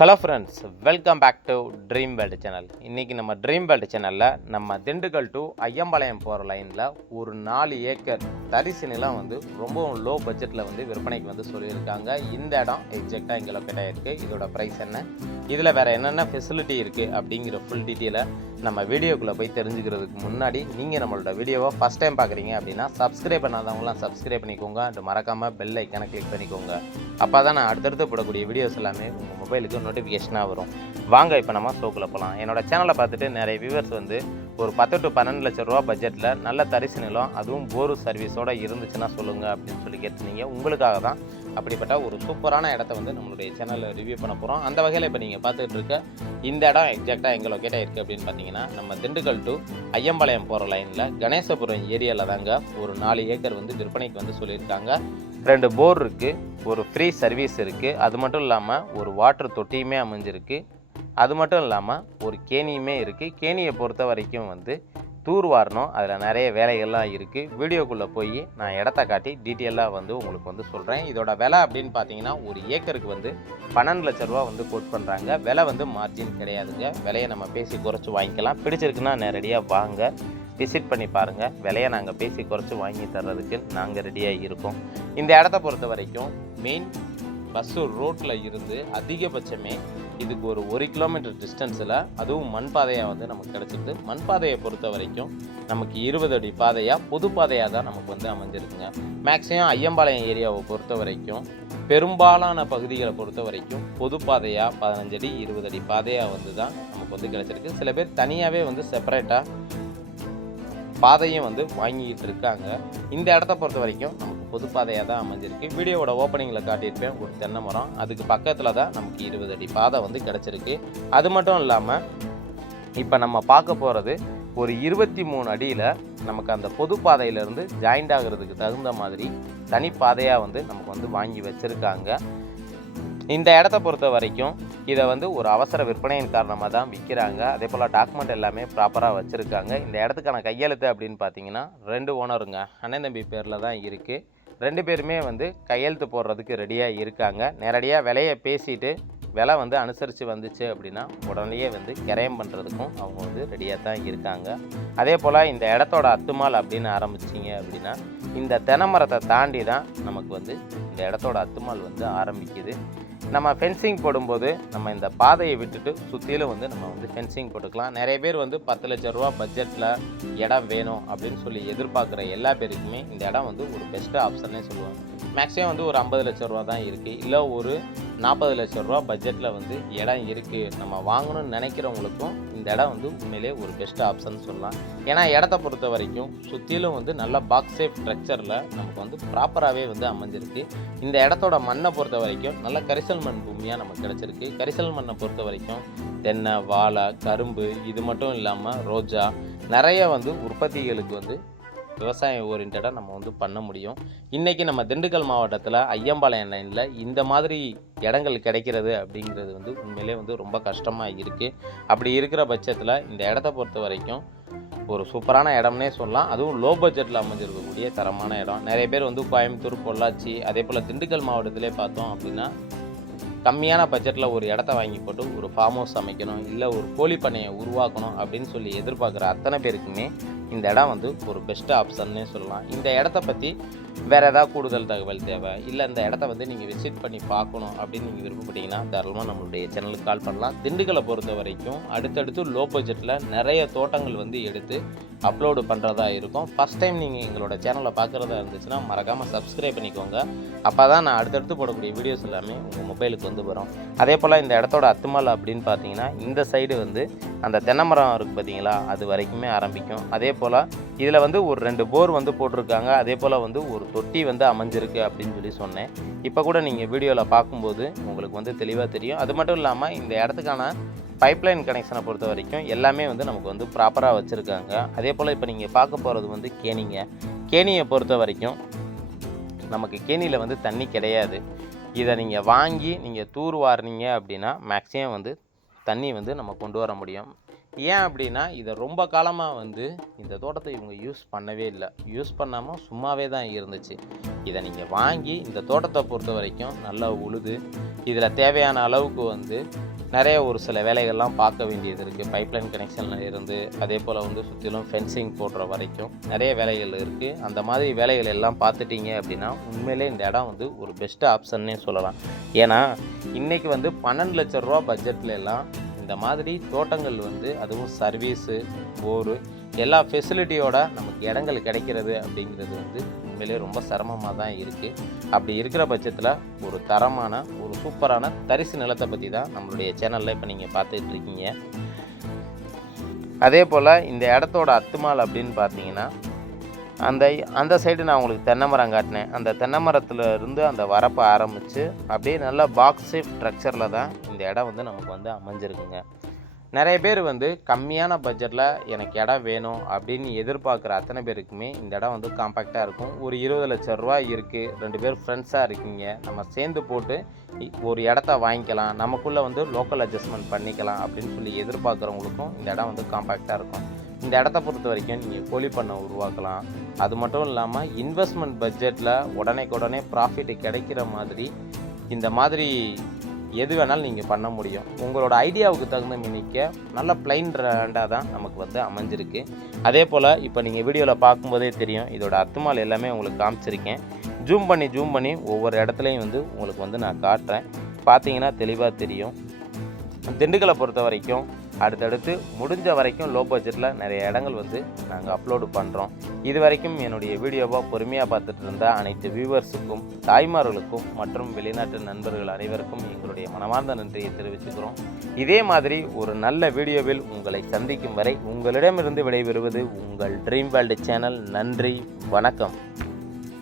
Hello friends, welcome back to dream world channel. இன்றைக்கி நம்ம dream world சேனலில் நம்ம திண்டுக்கல் டு ஐயம்பாளையம் போகிற லைனில் ஒரு 4 ஏக்கர் தரிசு நிலம் ரொம்பவும் லோ பட்ஜெட்டில் விற்பனைக்கு சொல்லியிருக்காங்க. இந்த இடம் எக்ஸாக்டாக இங்கே லொக்கேட் ஆகிருக்கு. இதோட ப்ரைஸ் என்ன, இதில் வேறு என்னென்ன ஃபெசிலிட்டி இருக்குது அப்படிங்கிற ஃபுல் டீட்டெயிலை நம்ம வீடியோக்குள்ளே போய் தெரிஞ்சுக்கிறதுக்கு முன்னாடி நீங்கள் நம்மளோட வீடியோவை ஃபஸ்ட் டைம் பார்க்குறீங்க அப்படின்னா சப்ஸ்கிரைப் பண்ணாதவங்களாம் சப்ஸ்கிரைப் பண்ணிக்கோங்க. அது மறக்காமல் பெல் ஐக்கானை கிளிக் பண்ணிக்கோங்க. அப்போ தான் நான் அடுத்தடுத்து போடக்கூடிய வீடியோஸ் எல்லாமே உங்கள் மொபைலுக்கு நோட்டிஃபிகேஷனாக வரும். வாங்க இப்போ நம்ம ஷோக்குள்ளே போகலாம். என்னோட சேனலை பார்த்துட்டு நிறைய வியூவர்ஸ் ஒரு 10 to 12 லட்ச ரூபா பட்ஜெட்டில் நல்ல தரிசு நிலம், அதுவும் போரு சர்வீஸோடு இருந்துச்சுன்னா சொல்லுங்கள் அப்படின்னு சொல்லி கேட்டிருந்தீங்க. உங்களுக்காக தான் அப்படிப்பட்ட ஒரு சூப்பரான இடத்த நம்மளுடைய சேனலில் ரிவ்யூ பண்ண போகிறோம். அந்த வகையில் இப்போ நீங்கள் பார்த்துக்கிட்டு இருக்க இந்த இடம் எக்ஸாக்டாக எங்கே லொக்கேட் ஆகிருக்கு அப்படின்னு பார்த்தீங்கன்னா, நம்ம திண்டுக்கல் டு ஐயம்பாளையம் போகிற லைனில் கணேசபுரம் ஏரியாவில் தாங்க ஒரு 4 ஏக்கர் விற்பனைக்கு சொல்லியிருக்காங்க. 2 போர் இருக்குது, ஒரு ஃப்ரீ சர்வீஸ் இருக்குது. அது மட்டும் இல்லாமல் ஒரு வாட்டர் தொட்டியுமே அமைஞ்சிருக்கு. அது மட்டும் இல்லாமல் ஒரு கேணியுமே இருக்குது. கேணியை பொறுத்த வரைக்கும் தூர் வாரணும், அதில் நிறைய வேலைகள்லாம் இருக்குது. வீடியோக்குள்ளே போய் நான் இடத்த காட்டி டீட்டெயிலாக உங்களுக்கு சொல்கிறேன். இதோட விலை அப்படின்னு பார்த்தீங்கன்னா ஒரு ஏக்கருக்கு 12 லட்ச ரூபா கோட் பண்ணுறாங்க. விலை மார்ஜின் கிடையாதுங்க. விலையை நம்ம பேசி குறைச்சி வாங்கிக்கலாம். பிடிச்சிருக்குன்னா நேரடியாக வாங்க, விசிட் பண்ணி பாருங்கள். விலையை நாங்கள் பேசி குறைச்சி வாங்கி தர்றதுக்கு நாங்கள் ரெடியாக இருக்கோம். இந்த இடத்த பொறுத்த வரைக்கும் மெயின் பஸ்ஸு ரோட்டில் இருந்து அதிகபட்சமே இதுக்கு ஒரு 1 கிலோமீட்டர் டிஸ்டன்ஸில், அதுவும் மண் பாதையாக நமக்கு கிடச்சிது. மண் பாதையை பொறுத்த வரைக்கும் நமக்கு 20 அடி பாதையாக, பொது பாதையாக தான் நமக்கு அமைஞ்சிருக்குங்க. மேக்ஸிமம் ஐயம்பாளையம் ஏரியாவை பொறுத்த வரைக்கும் பெரும்பாலான பகுதிகளை பொறுத்த வரைக்கும் பொது பாதையாக 15 அடி 20 அடி பாதையாக தான் நமக்கு கிடச்சிருக்கு. சில பேர் தனியாகவே செப்பரேட்டாக பாதையும் வாங்கிக்கிட்டு இருக்காங்க. இந்த இடத்த பொறுத்த வரைக்கும் நமக்கு பொது பாதையாக தான் அமைஞ்சிருக்கு. வீடியோவோட ஓப்பனிங்கில் காட்டியிருப்பேன் ஒரு தென்னை மரம், அதுக்கு பக்கத்தில் தான் நமக்கு 20 அடி பாதை கிடச்சிருக்கு. அது மட்டும் இல்லாமல் இப்போ நம்ம பார்க்க போகிறது ஒரு 23 அடியில் நமக்கு அந்த பொது பாதையிலேருந்து ஜாயிண்ட் ஆகிறதுக்கு தகுந்த மாதிரி தனி பாதையாக நமக்கு வாங்கி வச்சுருக்காங்க. இந்த இடத்த பொறுத்த வரைக்கும் இதை ஒரு அவசர விற்பனையின் காரணமாக தான் விற்கிறாங்க. அதே போல் டாக்குமெண்ட் எல்லாமே ப்ராப்பராக வச்சுருக்காங்க. இந்த இடத்துக்கான கையெழுத்து அப்படின்னு பார்த்தீங்கன்னா 2 ஓனருங்க, அண்ணன் தம்பி பேரில் தான் இருக்குது. 2 பேருமே கையெழுத்து போடுறதுக்கு ரெடியாக இருக்காங்க. நேரடியாக விலையை பேசிட்டு விலை அனுசரித்து வந்துச்சு அப்படின்னா உடனேயே கிரயம் பண்ணுறதுக்கும் அவங்க ரெடியாக தான் இருக்காங்க. அதே போல் இந்த இடத்தோட அத்துமால் அப்படின்னு ஆரம்பிச்சிங்க அப்படின்னா இந்த தென்னை மரத்தை தாண்டி தான் நமக்கு இந்த இடத்தோட அத்துமால் ஆரம்பிக்குது. நம்ம ஃபென்சிங் போடும்போது நம்ம இந்த பாதையை விட்டுட்டு சுற்றிலும் நம்ம ஃபென்சிங் போட்டுக்கலாம். நிறைய பேர் 10 லட்ச ரூபா பட்ஜெட்டில் இடம் வேணும் அப்படின்னு சொல்லி எதிர்பார்க்குற எல்லா பேருக்குமே இந்த இடம் ஒரு பெஸ்ட்டு ஆப்ஷன்னே சொல்லுவாங்க. மேக்ஸிமம் ஒரு 50 லட்ச ரூபா தான் இருக்குது, இல்லை ஒரு 40 லட்ச ரூபா பட்ஜெட்டில் இடம் இருக்குது. நம்ம வாங்கணும்னு நினைக்கிறவங்களுக்கும் இந்த இடம் உண்மையிலே ஒரு பெஸ்ட் ஆப்ஷன் சொல்லலாம். ஏன்னா இடத்த பொறுத்த வரைக்கும் சுற்றிலும் நல்ல பாக்ஸ் சேஃப் ஸ்ட்ரக்சரில் நமக்கு ப்ராப்பராகவே அமைஞ்சிருக்கு. இந்த இடத்தோட மண்ணை பொறுத்த வரைக்கும் நல்ல கரிசல் மண் பூமியாக நமக்கு கிடச்சிருக்கு. கரிசல் மண்ணை பொறுத்த வரைக்கும் தென்னை, வாழை, கரும்பு, இது மட்டும் இல்லாமல் ரோஜா, நிறைய உற்பத்திகளுக்கு விவசாயம் ஓரியன்டாக நம்ம பண்ண முடியும். இன்றைக்கி நம்ம திண்டுக்கல் மாவட்டத்தில் ஐயம்பாளையம் லைனில் இந்த மாதிரி இடங்கள் கிடைக்கிறது அப்படிங்கிறது உண்மையிலே ரொம்ப கஷ்டமாக இருக்குது. அப்படி இருக்கிற பட்சத்தில் இந்த இடத்த பொறுத்த வரைக்கும் ஒரு சூப்பரான இடம்னே சொல்லலாம். அதுவும் லோ பட்ஜெட்டில் அமைஞ்சிருக்கக்கூடிய தரமான இடம். நிறைய பேர் கோயம்புத்தூர், பொள்ளாச்சி, அதே போல் திண்டுக்கல் மாவட்டத்திலே பார்த்தோம் அப்படின்னா கம்மியான பட்ஜெட்டில் ஒரு இடத்த வாங்கி போட்டு ஒரு ஃபார்ம் ஹவுஸ் அமைக்கணும், இல்லை ஒரு கோழி பண்ணையை உருவாக்கணும் அப்படின்னு சொல்லி எதிர்பார்க்குற அத்தனை பேருக்குமே இந்த இடம் ஒரு பெஸ்ட் ஆப்ஷன்னே சொல்லலாம். இந்த இடத்த பற்றி வேறு ஏதாவது கூடுதல் தகவல் தேவை, இல்லை இந்த இடத்த நீங்கள் விசிட் பண்ணி பார்க்கணும் அப்படின்னு நீங்கள் விருப்பப்பட்டீங்கன்னா தாராளமாக நம்மளுடைய சேனலுக்கு கால் பண்ணலாம். திண்டுக்கலை பொறுத்த வரைக்கும் அடுத்தடுத்து லோ பட்ஜெட்டில் நிறைய தோட்டங்கள் எடுத்து அப்லோடு பண்ணுறதா இருக்கும். ஃபஸ்ட் டைம் நீங்கள் எங்களோட சேனலை பார்க்குறதா இருந்துச்சுன்னா மறக்காமல் சப்ஸ்கிரைப் பண்ணிக்கோங்க. அப்போ தான் நான் அடுத்தடுத்து போடக்கூடிய வீடியோஸ் எல்லாமே உங்கள் மொபைலுக்கு வரும். அதே போல் இந்த இடத்தோட அத்துமால் அப்படின்னு பார்த்தீங்கன்னா இந்த சைடு அந்த தென்னை மரம் இருக்குது பார்த்தீங்களா, அது வரைக்குமே ஆரம்பிக்கும். அதே போல் இதில் ஒரு 2 போர் போட்டிருக்காங்க. அதே போல் ஒரு தொட்டி அமைஞ்சிருக்கு அப்படின்னு சொல்லி சொன்னேன். இப்போ கூட நீங்கள் வீடியோவில் பார்க்கும்போது உங்களுக்கு தெளிவாக தெரியும். அது மட்டும் இல்லாமல் இந்த இடத்துக்கான பைப்லைன் கனெக்ஷனை பொறுத்த வரைக்கும் எல்லாமே நமக்கு ப்ராப்பராக வச்சுருக்காங்க. அதே போல் இப்போ நீங்கள் பார்க்க போகிறது கேணிங்க. கேணியை பொறுத்த வரைக்கும் நமக்கு கேணியில் தண்ணி கிடையாது. இதை நீங்கள் வாங்கி நீங்கள் தூர் வாரினீங்க அப்படின்னா மேக்ஸிமம் தண்ணி நம்ம கொண்டு வர முடியும். ஏன் அப்படின்னா இதை ரொம்ப காலமாக வந்து இந்த தோட்டத்தை இவங்க யூஸ் பண்ணவே இல்லை, யூஸ் பண்ணாமல் சும்மாவே தான் இருந்துச்சு. இதை நீங்கள் வாங்கி இந்த தோட்டத்தை பொறுத்த வரைக்கும் நல்லா உழுது இதில் தேவையான அளவுக்கு வந்து நிறைய ஒரு சில வேலைகள்லாம் பார்க்க வேண்டியது இருக்குது. பைப்லைன் கனெக்ஷனில் இருந்து அதே போல் வந்து சுற்றிலும் ஃபென்சிங் போடுற வரைக்கும் நிறைய வேலைகள் இருக்குது. அந்த மாதிரி வேலைகள் எல்லாம் பார்த்துட்டிங்க அப்படின்னா உண்மையிலே இந்த இடம் வந்து ஒரு பெஸ்ட் ஆப்ஷன்னே சொல்லலாம். ஏன்னா இன்றைக்கி வந்து 12 லட்ச ரூபா பட்ஜெட்டில் எல்லாம் இந்த மாதிரி தோட்டங்கள் வந்து அதுவும் சர்வீஸு போரு எல்லா ஃபெசிலிட்டியோட நமக்கு இடங்கள் கிடைக்கிறது அப்படிங்கிறது வந்து உண்மையிலே ரொம்ப சிரமமாக தான் இருக்குது. அப்படி இருக்கிற பட்சத்தில் ஒரு தரமான ஒரு சூப்பரான தரிசு நிலத்தை பற்றி தான் நம்மளுடைய சேனலில் இப்போ நீங்கள் பார்த்துட்டு இருக்கீங்க. அதே போல் இந்த இடத்தோட அத்துமால் அப்படின்னு பார்த்தீங்கன்னா அந்த சைடு நான் உங்களுக்கு தென்னை மரம் காட்டினேன். அந்த தென்னை மரத்தில் இருந்து அந்த வரப்பை ஆரம்பித்து அப்படியே நல்லா பாக்ஸ் ஷேப் ஸ்ட்ரக்சரில் தான் இந்த இடம் வந்து நமக்கு வந்து அமைஞ்சிருக்குங்க. நிறைய பேர் வந்து கம்மியான பட்ஜெட்டில் எனக்கு இடம் வேணும் அப்படின்னு எதிர்பார்க்குற அத்தனை பேருக்குமே இந்த இடம் வந்து காம்பேக்டாக இருக்கும். ஒரு 20 லட்ச ரூபா இருக்குது, 2 பேர் ஃப்ரெண்ட்ஸாக இருக்கீங்க, நம்ம சேர்ந்து போட்டு ஒரு இடத்த வாங்கிக்கலாம், நமக்குள்ளே வந்து லோக்கல் அட்ஜஸ்ட்மெண்ட் பண்ணிக்கலாம் அப்படின்னு சொல்லி எதிர்பார்க்குறவங்களுக்கும் இந்த இடம் வந்து காம்பேக்டாக இருக்கும். இந்த இடத்த பொறுத்த வரைக்கும் நீங்கள் கோழி பண்ணை உருவாக்கலாம். அது மட்டும் இல்லாமல் இன்வெஸ்ட்மெண்ட் பட்ஜெட்டில் உடனே ப்ராஃபிட் கிடைக்கிற மாதிரி இந்த மாதிரி எது வேணாலும் நீங்கள் பண்ண முடியும். உங்களோட ஐடியாவுக்கு தகுந்த மினிக்க நல்ல பிளைன் ரேண்டாக தான் நமக்கு வந்து அமைஞ்சிருக்கு. அதே போல் இப்போ நீங்கள் வீடியோவில் பார்க்கும்போதே தெரியும், இதோட அத்துமால் எல்லாமே உங்களுக்கு காமிச்சிருக்கேன். ஜூம் பண்ணி ஒவ்வொரு இடத்துலையும் வந்து உங்களுக்கு வந்து நான் காட்டுறேன். பார்த்தீங்கன்னா தெளிவாக தெரியும். திண்டுக்கலை பொறுத்த வரைக்கும் அடுத்தடுத்து முடிஞ்ச வரைக்கும் லோ பட்ஜெட்டில் நிறைய இடங்கள் வந்து நாங்கள் அப்லோடு பண்ணுறோம். இது வரைக்கும் என்னுடைய வீடியோவை பொறுமையாக பார்த்துட்டு இருந்த அனைத்து வியூவர்ஸுக்கும், தாய்மார்களுக்கும் மற்றும் வெளிநாட்டு நண்பர்கள் அனைவருக்கும் எங்களுடைய மனமார்ந்த நன்றியை தெரிவிச்சுக்கிறோம். இதே மாதிரி ஒரு நல்ல வீடியோவில் உங்களை சந்திக்கும் வரை உங்களிடமிருந்து விடைபெறுவது உங்கள் ட்ரீம் வேர்ல்டு சேனல். நன்றி, வணக்கம்.